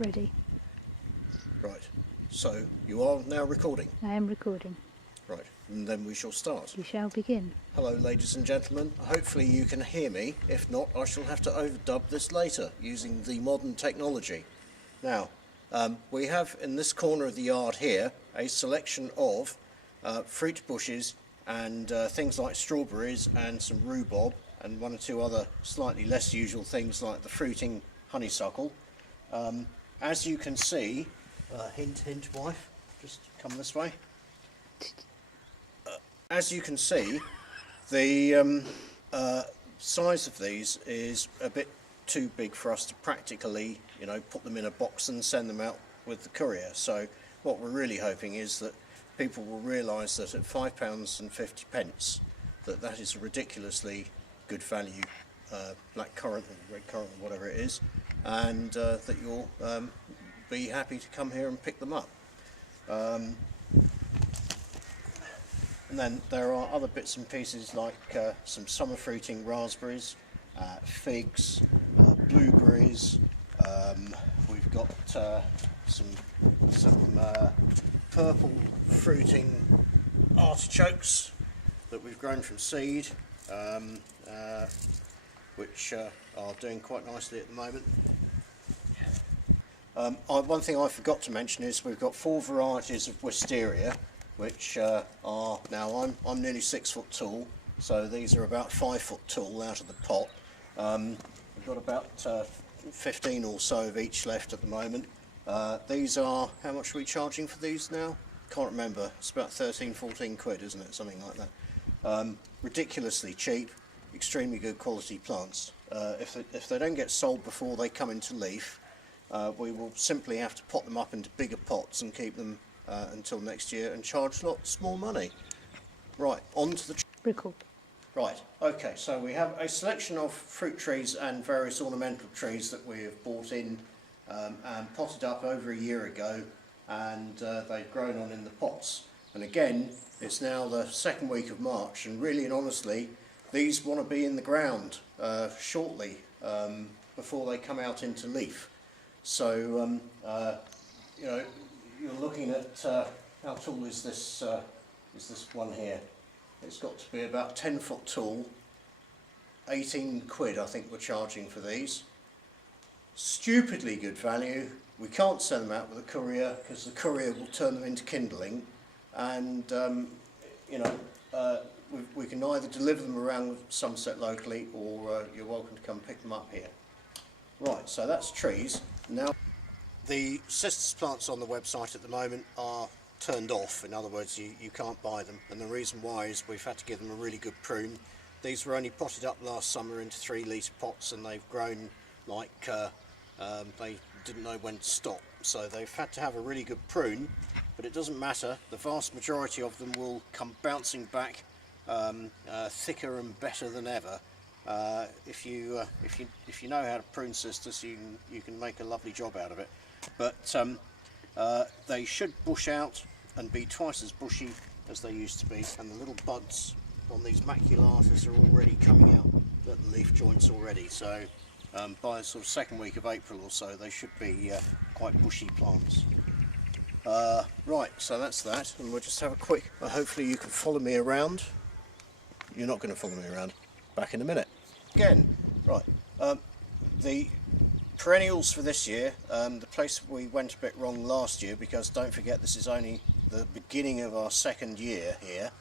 ready. Right, so you are now recording? I am recording. Right, and then we shall start. You shall begin. Hello ladies and gentlemen, hopefully you can hear me. If not, I shall have to overdub this later using the modern technology. Now, we have in this corner of the yard here a selection of fruit bushes and things like strawberries and some rhubarb and one or two other slightly less usual things like the fruiting honeysuckle. As you can see, hint hint wife, just come this way. As you can see, the size of these is a bit too big for us to practically, put them in a box and send them out with the courier. So what we're really hoping is that people will realise that at £5.50 that is a ridiculously good value black currant or red currant or whatever it is, and that you'll be happy to come here and pick them up. And then there are other bits and pieces like some summer fruiting raspberries, figs, blueberries. We've got some purple fruiting artichokes that we've grown from seed, which are doing quite nicely at the moment. One thing I forgot to mention is we've got 4 varieties of wisteria, which are now, I'm nearly 6 foot tall, so these are about 5 foot tall out of the pot. We've got about 15 or so of each left at the moment. These are, how much are we charging for these now? Can't remember, it's about 13-14 quid, isn't it, something like that. Ridiculously cheap, extremely good quality plants. If they don't get sold before they come into leaf, we will simply have to pot them up into bigger pots and keep them until next year and charge lots more money. Right, on to the... Record. Right, okay, so we have a selection of fruit trees and various ornamental trees that we have bought in and potted up over a year ago, and they've grown on in the pots. And again, it's now the second week of March, and really and honestly, these want to be in the ground shortly before they come out into leaf. So, you're looking at how tall is this one here? It's got to be about 10 foot tall. 18 quid I think we're charging for these. Stupidly good value. We can't send them out with a courier because the courier will turn them into kindling, and we can either deliver them around Somerset locally, or you're welcome to come pick them up here. Right, so that's trees. Now, the cistus plants on the website at the moment are turned off. In other words, you can't buy them, and the reason why is we've had to give them a really good prune. These were only potted up last summer into 3 litre pots, and they've grown like they didn't know when to stop, so they've had to have a really good prune. But it doesn't matter, the vast majority of them will come bouncing back thicker and better than ever. If you know how to prune cistus, you can make a lovely job out of it. But they should bush out and be twice as bushy as they used to be, and the little buds on these maculatus are already coming out at the leaf joints already. So by the sort of second week of April or so, they should be quite bushy plants. Right, so that's that, and we'll just have a quick, hopefully you can follow me around. You're not going to follow me around. Back in a minute. Again, right, the perennials for this year, the place we went a bit wrong last year, because don't forget this is only the beginning of our second year here,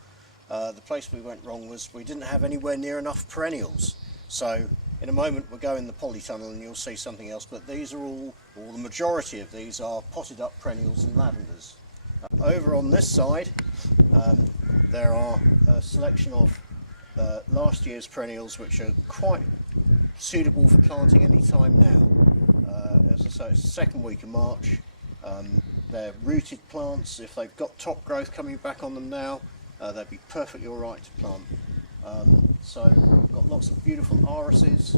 the place we went wrong was we didn't have anywhere near enough perennials. So in a moment we'll go in the polytunnel and you'll see something else, but these are all, or the majority of these are potted up perennials and lavenders. Over on this side there are a selection of last year's perennials which are quite suitable for planting any time now. As I say, it's the second week of March. They're rooted plants. If they've got top growth coming back on them now, they'd be perfectly alright to plant. So we've got lots of beautiful irises,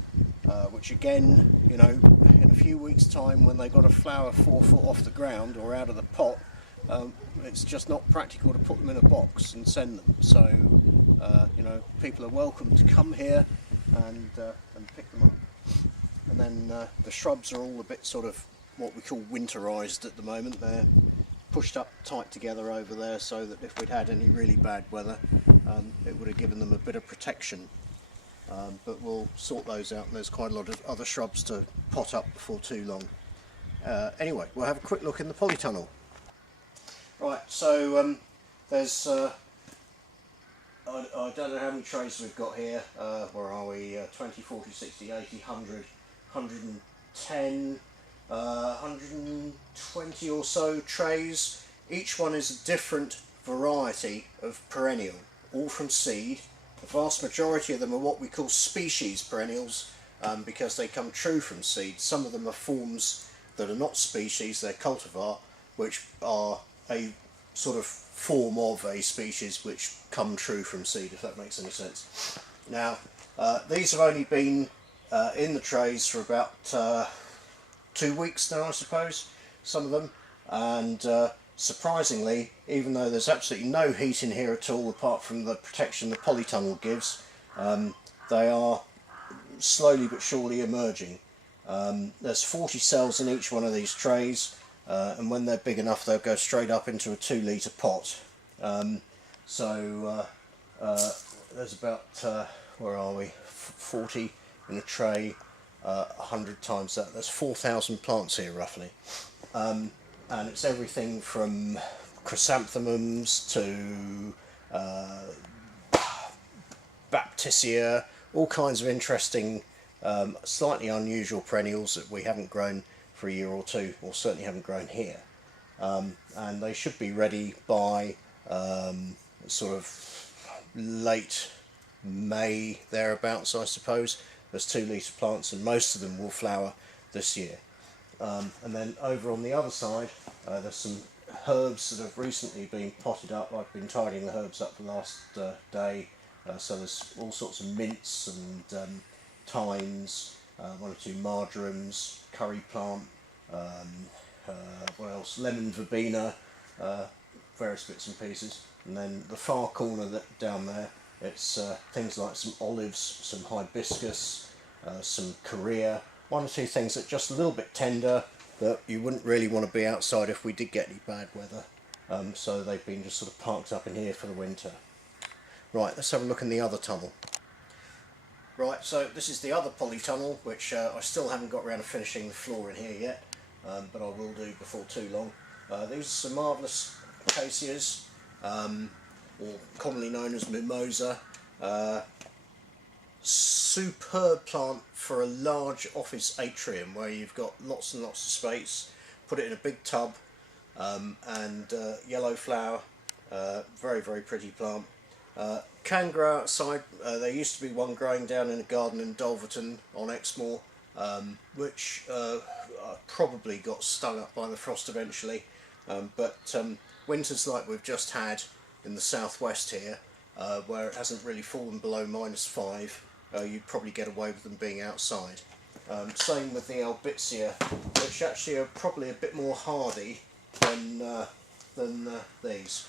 which again, in a few weeks time when they've got a flower 4 foot off the ground or out of the pot, it's just not practical to put them in a box and send them. So people are welcome to come here and pick them up. And then the shrubs are all a bit sort of what we call winterized at the moment. They're pushed up tight together over there so that if we'd had any really bad weather, it would have given them a bit of protection. But we'll sort those out, and there's quite a lot of other shrubs to pot up before too long. Anyway, we'll have a quick look in the polytunnel. Right, so there's I don't know how many trays we've got here. Where are we? 20, 40, 60, 80, 100, 110, 120 or so trays. Each one is a different variety of perennial, all from seed. The vast majority of them are what we call species perennials, because they come true from seed. Some of them are forms that are not species, they're cultivar, which are a sort of form of a species which come true from seed, if that makes any sense. Now, these have only been in the trays for about 2 weeks now, I suppose, some of them, and surprisingly, even though there's absolutely no heat in here at all apart from the protection the polytunnel gives, they are slowly but surely emerging. There's 40 cells in each one of these trays, and when they're big enough they'll go straight up into a 2-litre pot. There's about, where are we, 40 in a tray, 100 times that, there's 4,000 plants here roughly. And it's everything from chrysanthemums to baptisia, all kinds of interesting, slightly unusual perennials that we haven't grown for a year or two, or certainly haven't grown here. And they should be ready by sort of late May, thereabouts, I suppose. There's 2-litre plants and most of them will flower this year. And then over on the other side, there's some herbs that have recently been potted up. I've been tidying the herbs up the last day, so there's all sorts of mints and thymes, 1 or 2 marjorams, curry plant, what else, lemon verbena, various bits and pieces. And then the far corner down there, it's things like some olives, some hibiscus, some korea, 1 or 2 things that are just a little bit tender that you wouldn't really want to be outside if we did get any bad weather. So they've been just sort of parked up in here for the winter. Right, let's have a look in the other tunnel. Right, so this is the other polytunnel, which I still haven't got around to finishing the floor in here yet, but I will do before too long. These are some marvellous acacias, or commonly known as mimosa. Superb plant for a large office atrium where you've got lots and lots of space. Put it in a big tub, and yellow flower, very pretty plant. Can grow outside. There used to be one growing down in a garden in Dulverton on Exmoor, which probably got stung up by the frost eventually, but winters like we've just had in the southwest here, where it hasn't really fallen below -5, you'd probably get away with them being outside. Same with the albizia, which actually are probably a bit more hardy than these.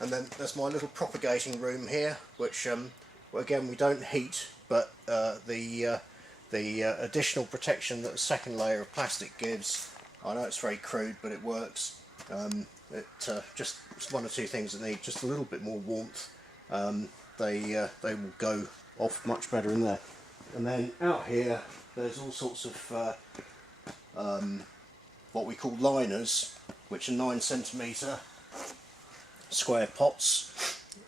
And then there's my little propagating room here, which again we don't heat, but the additional protection that a second layer of plastic gives, I know it's very crude but it works. Just 1 or 2 things that need just a little bit more warmth. They will go off much better in there. And then out here there's all sorts of what we call liners, which are 9cm square pots.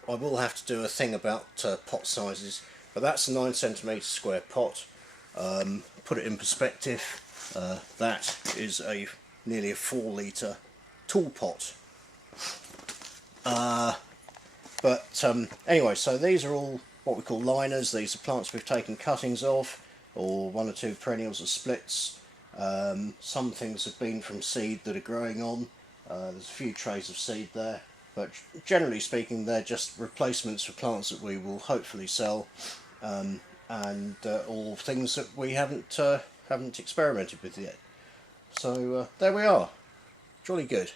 I will have to do a thing about pot sizes, but that's a 9cm square pot. Put it in perspective, that is nearly a 4-litre tall pot. Anyway, so these are all what we call liners. These are plants we've taken cuttings of, or 1 or 2 perennials or splits. Some things have been from seed that are growing on. There's a few trays of seed there, but generally speaking they're just replacements for plants that we will hopefully sell, and all things that we haven't experimented with yet. So there we are, jolly good.